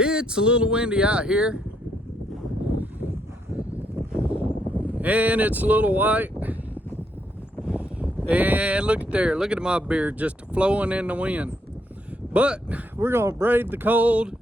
It's a little windy out here, and it's a little white. And look at there, look at my beard just flowing in the wind. But we're gonna brave the cold.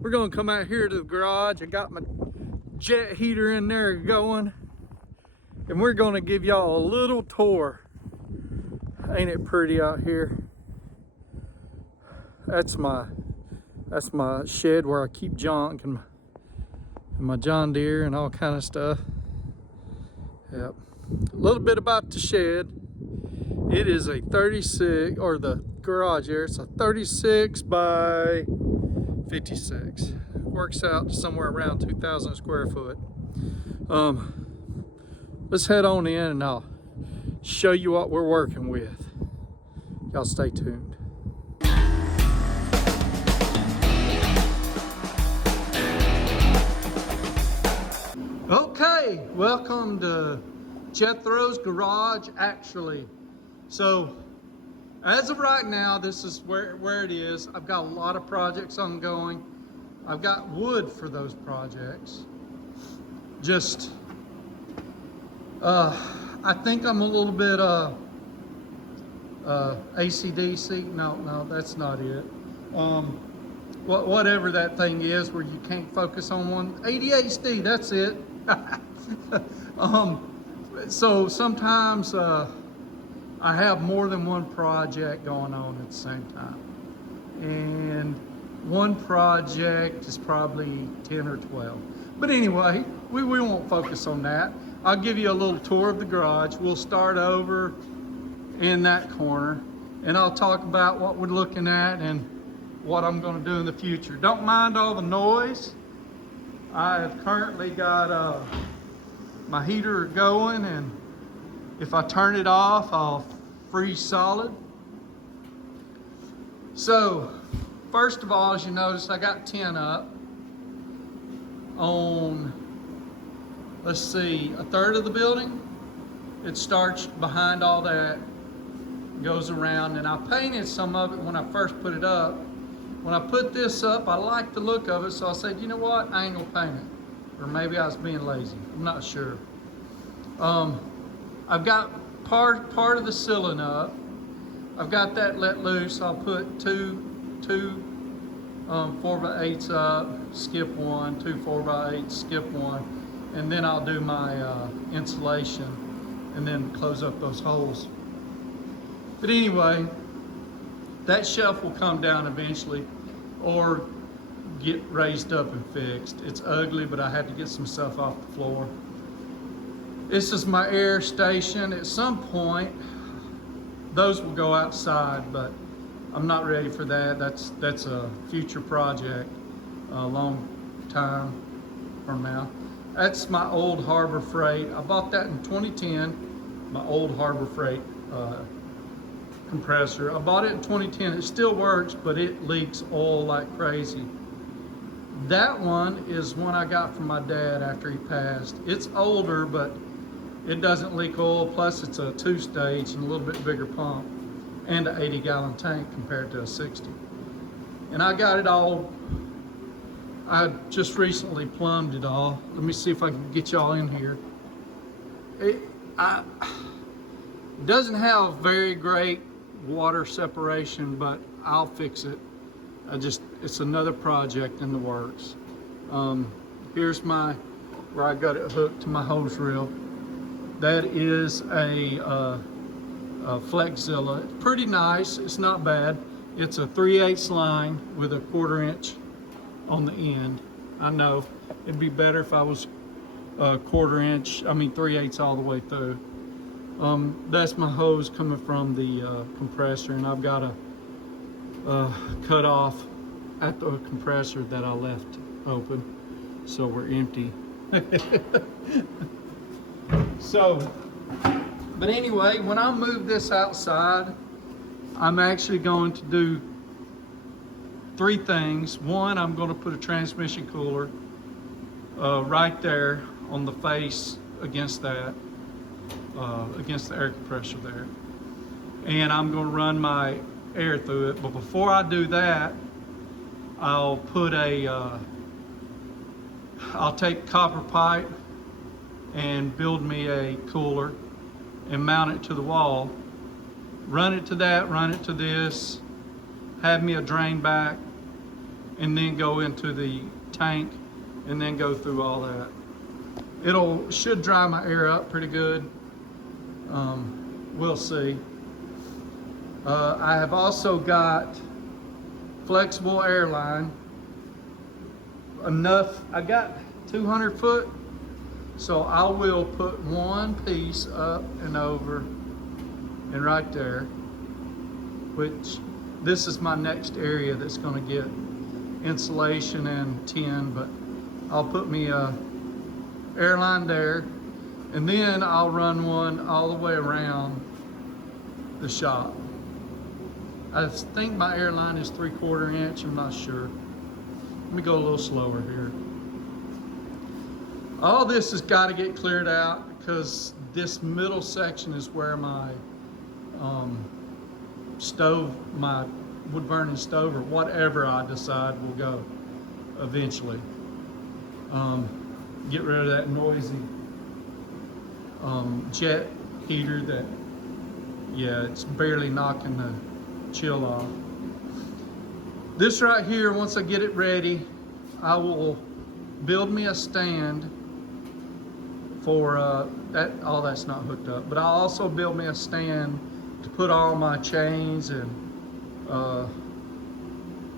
We're gonna come out here to the garage. I got my jet heater in there going, and we're gonna give y'all a little tour. Ain't it pretty out here? That's my shed where I keep junk and my John Deere and all kind of stuff. Yep. A little bit about the shed. It is a 36, or the garage here, it's a 36 by 56. Works out to somewhere around 2,000 square foot. Let's head on in and I'll show you what we're working with. Y'all stay tuned. Okay, welcome to Jethro's Garage, actually. So, as of right now, this is where it is. I've got a lot of projects ongoing. I've got wood for those projects. Just, I think I'm a little bit AC/DC. No, that's not it. Whatever that thing is where you can't focus on one. ADHD, that's it. So sometimes I have more than one project going on at the same time. And one project is probably 10 or 12. But anyway, we won't focus on that. I'll give you a little tour of the garage. We'll start over in that corner, and I'll talk about what we're looking at and what I'm going to do in the future. Don't mind all the noise. I have currently got my heater going, and if I turn it off, I'll freeze solid. So, first of all, as you notice, I got 10 up on, let's see, a third of the building. It starts behind all that, goes around, and I painted some of it when I first put it up. When I put this up, I liked the look of it, so I said, you know what, I ain't gonna paint it. Or maybe I was being lazy, I'm not sure. I've got part of the ceiling up. I've got that let loose. I'll put two 4x8s up, skip one, two 4x8s, skip one, and then I'll do my insulation and then close up those holes. But anyway, that shelf will come down eventually or get raised up and fixed. It's ugly, but I had to get some stuff off the floor. This is my air station. At some point, those will go outside, but I'm not ready for that. That's a future project, a long time from now. That's my old Harbor Freight. I bought that in 2010, my old Harbor Freight compressor. I bought it in 2010. It still works, but it leaks oil like crazy. That one is one I got from my dad after he passed. It's older, but it doesn't leak oil. Plus, it's a 2-stage and a little bit bigger pump, and an 80-gallon tank compared to a 60. And I got it all. I just recently plumbed it all. Let me see if I can get y'all in here. It doesn't have very great water separation, but I'll fix it. It's another project in the works. Here's where I got it hooked to my hose reel. That is a Flexzilla. It's pretty nice, it's not bad. It's a 3/8 line with a 1/4 inch on the end. I know, it'd be better if I was 1/4 inch, 3/8 all the way through. That's my hose coming from the compressor, and I've got a cut off at the compressor that I left open, so we're empty. So, but anyway, when I move this outside, I'm actually going to do 3 things. One, I'm going to put a transmission cooler right there on the face against that, against the air compressor there. And I'm going to run my air through it. But before I do that, I'll put I'll take copper pipe and build me a cooler and mount it to the wall. Run it to that, run it to this, have me a drain back, and then go into the tank and then go through all that. Should dry my air up pretty good. We'll see. I have also got flexible airline. Enough, I got 200 foot, so I will put one piece up and over and right there, which this is my next area that's going to get insulation and tin, but I'll put me a airline there, and then I'll run one all the way around the shop. I think my airline is 3/4 inch, I'm not sure. Let me go a little slower here. All this has got to get cleared out because this middle section is where my stove, my wood burning stove or whatever I decide will go eventually. Get rid of that noisy jet heater that, yeah, it's barely knocking the chill off. This right here, once I get it ready, I will build me a stand for that. All that's not hooked up, but I'll also build me a stand to put all my chains and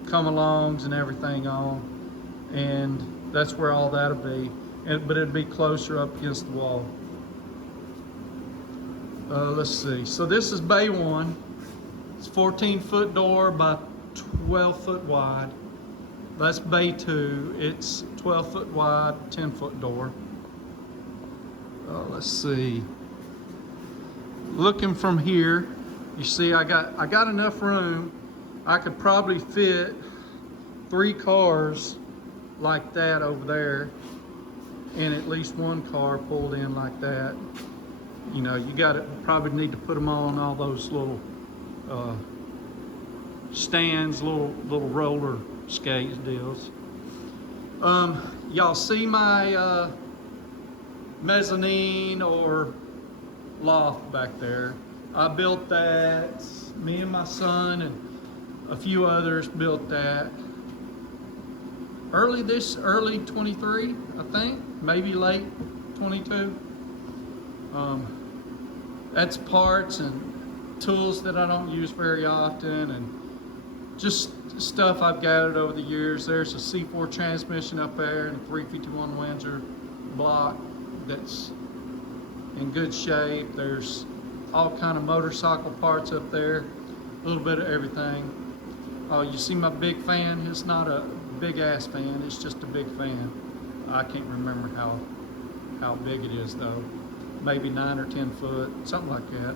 come-alongs and everything on, and that's where all that'll be. But it'd be closer up against the wall. Let's see. So this is bay 1. It's 14-foot door by 12-foot wide. That's bay 2. It's 12-foot wide, 10-foot door. Let's see. Looking from here, you see I got enough room. I could probably fit 3 cars like that over there, and at least 1 car pulled in like that. You know, you probably need to put them on all those little stands, little roller skate deals. Y'all see my mezzanine or loft back there? I built that. Me and my son and a few others built that. Early 23, I think, maybe late 22. That's parts and tools that I don't use very often, and just stuff I've gathered over the years. There's a C4 transmission up there and a 351 Windsor block that's in good shape. There's all kind of motorcycle parts up there, a little bit of everything. You see my big fan? It's not a big ass fan, it's just a big fan. I can't remember how big it is though. Maybe 9 or 10 foot, something like that.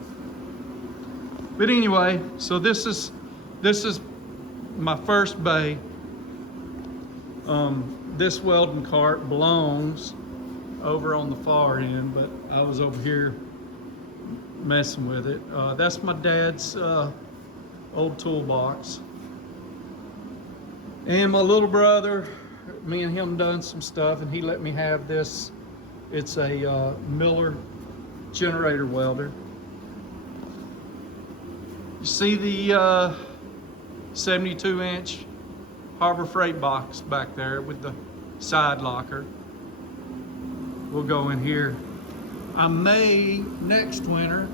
But anyway, so this is my first bay. This welding cart belongs over on the far end, but I was over here messing with it. That's my dad's old toolbox. And my little brother, me and him done some stuff, and he let me have this. It's a Miller generator welder. You see the 72-inch Harbor Freight box back there with the side locker. We'll go in here. I may next winter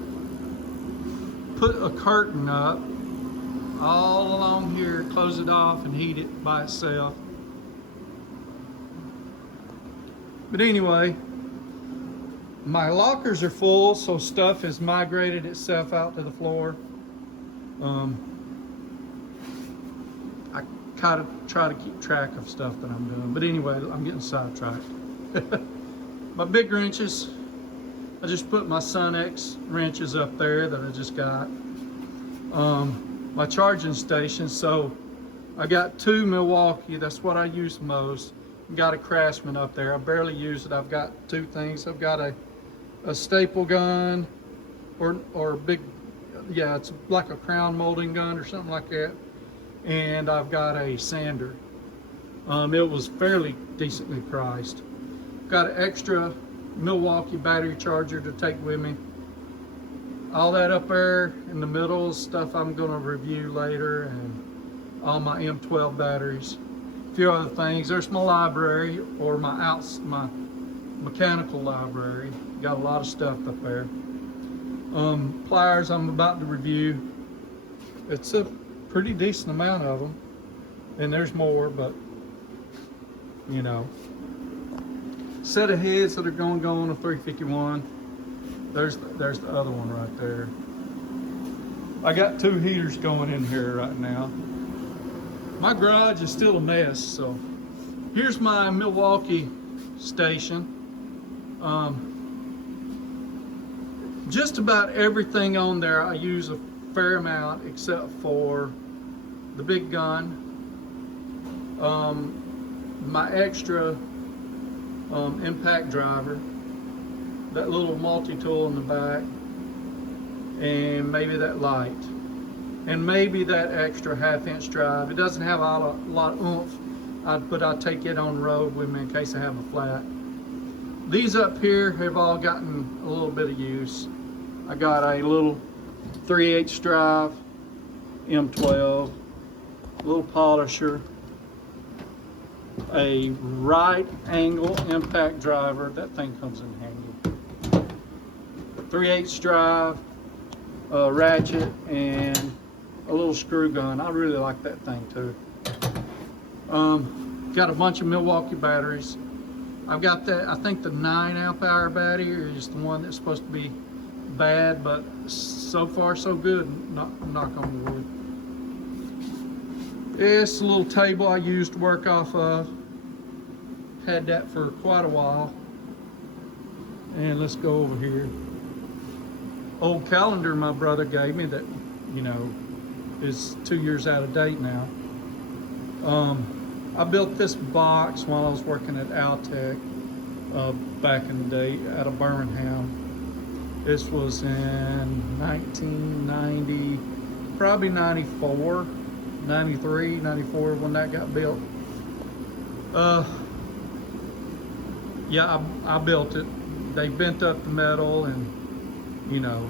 put a curtain up all along here, close it off and heat it by itself. But anyway, my lockers are full, so stuff has migrated itself out to the floor. I kind of try to keep track of stuff that I'm doing, but anyway, I'm getting sidetracked. My big wrenches, I just put my Sunex wrenches up there that I just got. My charging station, so I got 2 Milwaukee, that's what I use most. Got a Craftsman up there, I barely use it. I've got 2 things. I've got a staple gun or a big, it's like a crown molding gun or something like that. And I've got a sander. It was fairly decently priced. Got an extra Milwaukee battery charger to take with me. All that up there in the middle is stuff I'm going to review later, and all my M12 batteries. A few other things. There's my library, or my mechanical library. Got a lot of stuff up there. Pliers I'm about to review. It's a pretty decent amount of them, and there's more, but you know. Set of heads that are going to go on a 351. There's the other one right there. I got 2 heaters going in here right now. My garage is still a mess, so here's my Milwaukee station. Just about everything on there I use a fair amount, except for the big gun, my extra impact driver, that little multi-tool in the back, and maybe that light, and maybe that extra 1/2-inch drive. It doesn't have a lot of oomph, but I'll take it on the road with me in case I have a flat. These up here have all gotten a little bit of use. I got a little 3/8 drive M12, little polisher, a right angle impact driver. That thing comes in handy. 3/8 drive, a ratchet, and a little screw gun. I really like that thing too. Got a bunch of Milwaukee batteries. I've got that, I think the 9 amp-hour battery is the one that's supposed to be bad, but so far so good. Knock on wood. It's a little table I used to work off of. Had that for quite a while. And let's go over here. Old calendar my brother gave me that, you know, is 2 years out of date now. I built this box while I was working at Altec back in the day out of Birmingham. This was in 1990, probably 94, 93, 94 when that got built. Yeah, I built it. They bent up the metal, and you know,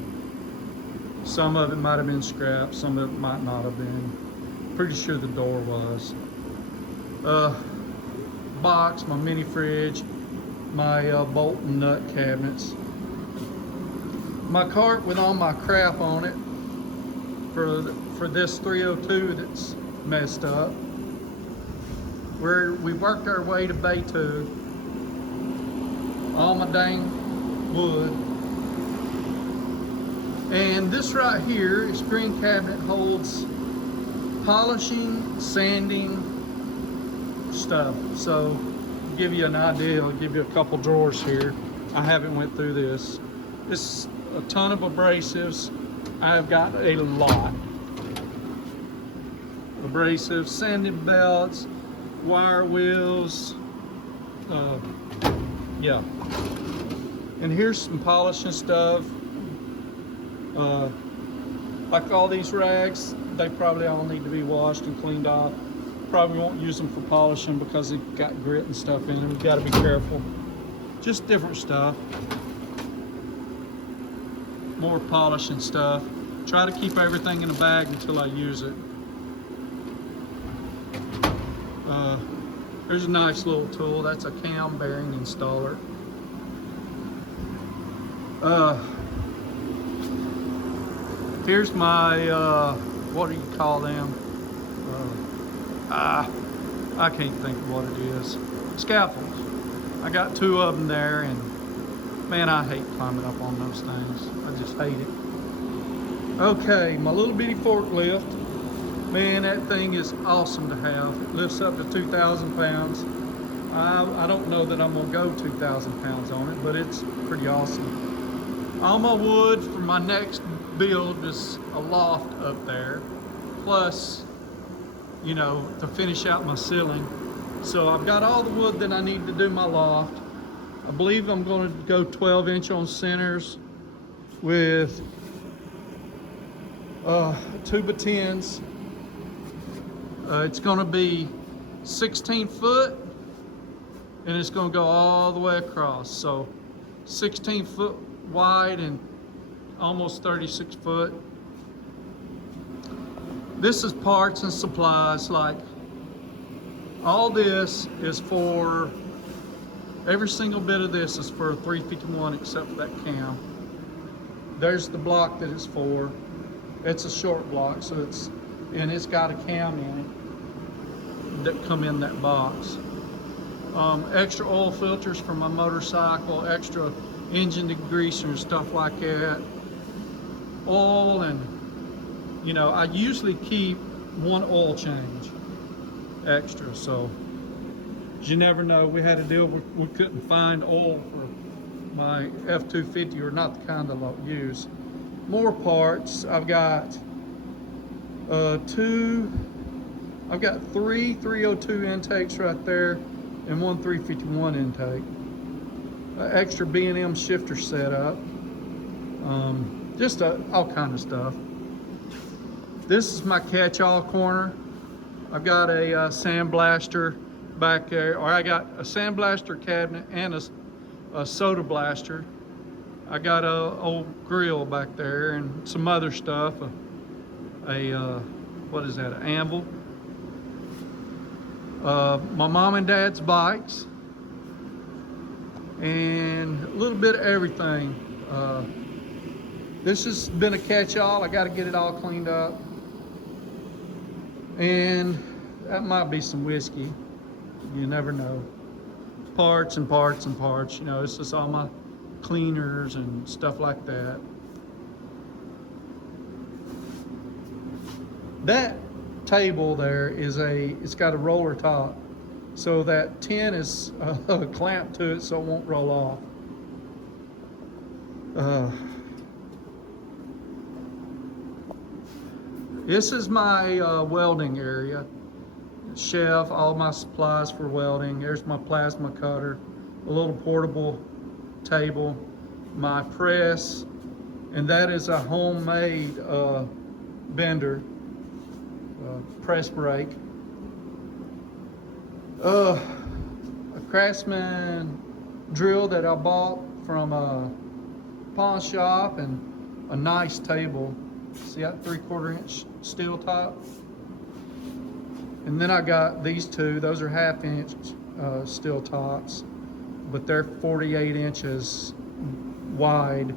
some of it might have been scrap, some of it might not have been. Pretty sure the door was. Box, my mini fridge, my bolt and nut cabinets. My cart with all my crap on it for this 302 that's messed up. We worked our way to Bay 2. All my dang wood. And this right here, screen cabinet, holds polishing, sanding stuff. So to give you an idea, I'll give you a couple drawers here. I haven't went through this. It's a ton of abrasives. I've got a lot. Abrasives, sanding belts, wire wheels, yeah. And here's some polishing stuff. Like all these rags, they probably all need to be washed and cleaned off. Probably won't use them for polishing because they've got grit and stuff in them. You gotta be careful. Just different stuff. More polishing stuff. Try to keep everything in a bag until I use it. There's a nice little tool. That's a cam bearing installer. Here's my, what do you call them? I can't think of what it is. Scaffolds. I got 2 of them there, and man, I hate climbing up on those things. I just hate it. Okay, my little bitty forklift. Man, that thing is awesome to have. It lifts up to 2,000 pounds. I don't know that I'm gonna go 2,000 pounds on it, but it's pretty awesome. All my wood for my next build is a loft up there, plus, you know, to finish out my ceiling. So I've got all the wood that I need to do my loft. I believe I'm going to go 12-inch on centers with 2x10s. It's going to be 16 foot, and it's going to go all the way across. So 16 foot wide and almost 36 foot. This is parts and supplies. Like, all this is for, every single bit of this is for a 351 except for that cam. There's the block that it's for. It's a short block, so it's got a cam in it that come in that box. Extra oil filters for my motorcycle, extra engine degreaser and stuff like that. Oil, and you know, I usually keep one oil change extra, so you never know. We had a deal we couldn't find oil for my F-250, or not the kind I use. More parts. I've got three 302 intakes right there and one 351 intake. Extra B&M shifter setup. Just all kind of stuff. This is my catch-all corner. I've got a sandblaster back there, or I got a sandblaster cabinet and a soda blaster. I got a old grill back there and some other stuff. What is that? An anvil. My mom and dad's bikes, and a little bit of everything. This has been a catch-all. I got to get it all cleaned up, and that might be some whiskey. You never know. Parts and parts and parts. You know, it's just all my cleaners and stuff like that. That table there it's got a roller top, so that tin is clamped to it so it won't roll off. This is my welding area. Shelf, all my supplies for welding. There's my plasma cutter, a little portable table, my press, and that is a homemade bender, press brake. A Craftsman drill that I bought from a pawn shop, and a nice table. See that 3/4 inch steel top? And then I got these two. Those are 1/2 inch steel tops, but they're 48 inches wide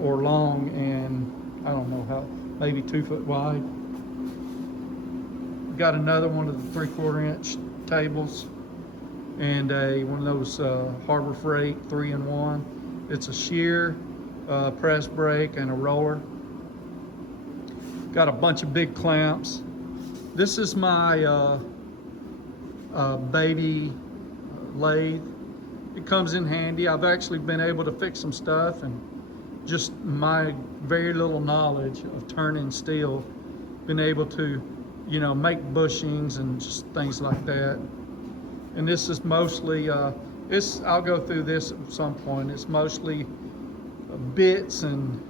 or long, and I don't know how, maybe 2 foot wide. Got another one of the 3/4 inch tables, and one of those Harbor Freight 3-in-1. It's a shear, press brake, and a roller. Got a bunch of big clamps. This is my baby lathe. It comes in handy. I've actually been able to fix some stuff, and just my very little knowledge of turning steel, been able to, you know, make bushings and just things like that. And this is mostly, I'll go through this at some point. It's mostly bits and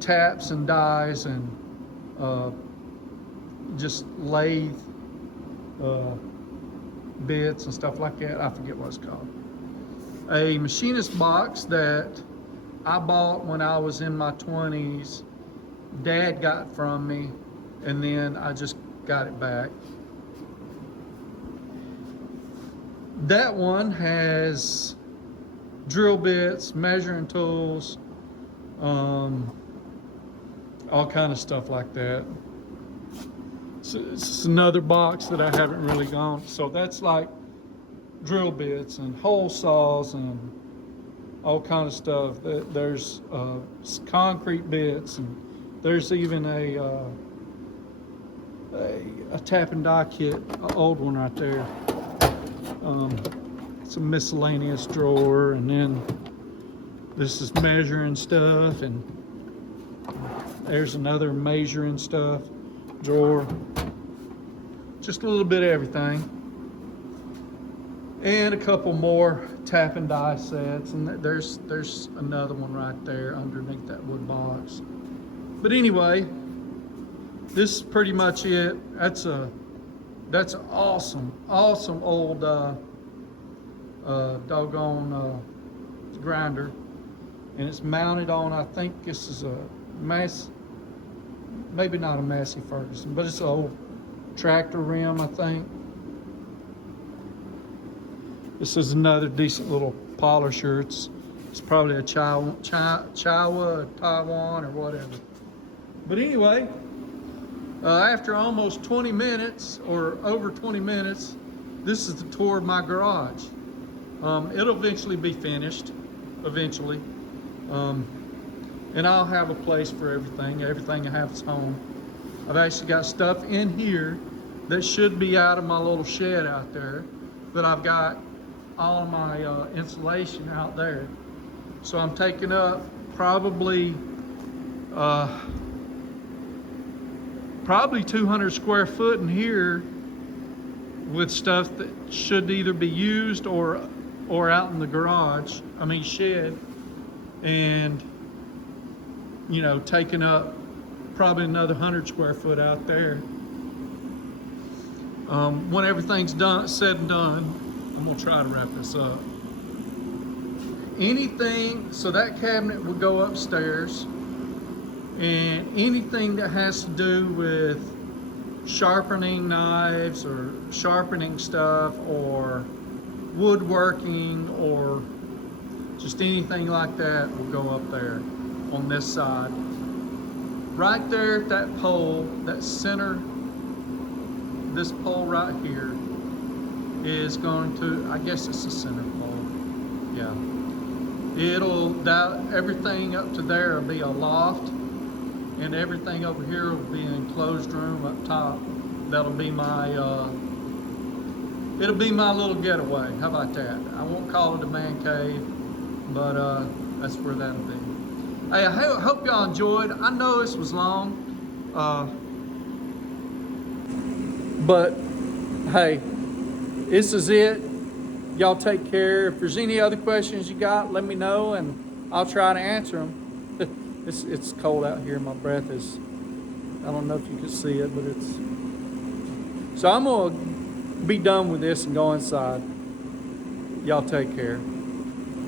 taps and dies and just lathe bits and stuff like that. I forget what it's called. A machinist box that I bought when I was in my 20s. Dad got from me, and then I just got it back. That one has drill bits, measuring tools, all kind of stuff like that. It's another box that I haven't really gone. So that's like drill bits and hole saws and all kind of stuff. There's concrete bits, and there's even a tap and die kit, an old one right there. It's a miscellaneous drawer, and then this is measuring stuff, and there's another measuring stuff drawer. Just a little bit of everything. And a couple more tap and die sets, and there's another one right there underneath that wood box. But anyway, this is pretty much it. That's That's awesome, awesome old doggone grinder, and it's mounted on, I think this is a maybe not a Massey Ferguson, but it's an old tractor rim, I think. This is another decent little polisher. It's probably a Taiwan or whatever. But anyway, after almost 20 minutes or over 20 minutes, this is the tour of my garage. It'll eventually be finished, eventually. And I'll have a place for everything. Everything I have is home. I've actually got stuff in here that should be out of my little shed out there, but I've got all of my insulation out there. So I'm taking up probably 200 square foot in here with stuff that should either be used or out in the garage, shed, and you know, taking up probably another 100 square foot out there. When everything's done, said and done, I'm gonna try to wrap this up. Anything, so that cabinet would go upstairs, and anything that has to do with sharpening knives or sharpening stuff or woodworking or just anything like that will go up there on this side. Right there at that pole, that center, this pole right here is going to, I guess it's the center pole, yeah. Everything up to there will be a loft, and everything over here will be an enclosed room up top. That'll be my, it'll be my little getaway. How about that? I won't call it a man cave, but that's where that'll be. Hey, I hope y'all enjoyed. I know this was long, but hey, this is it. Y'all take care. If there's any other questions you got, let me know and I'll try to answer them. It's cold out here. My breath is, I don't know if you can see it, but it's. So I'm gonna be done with this and go inside. Y'all take care.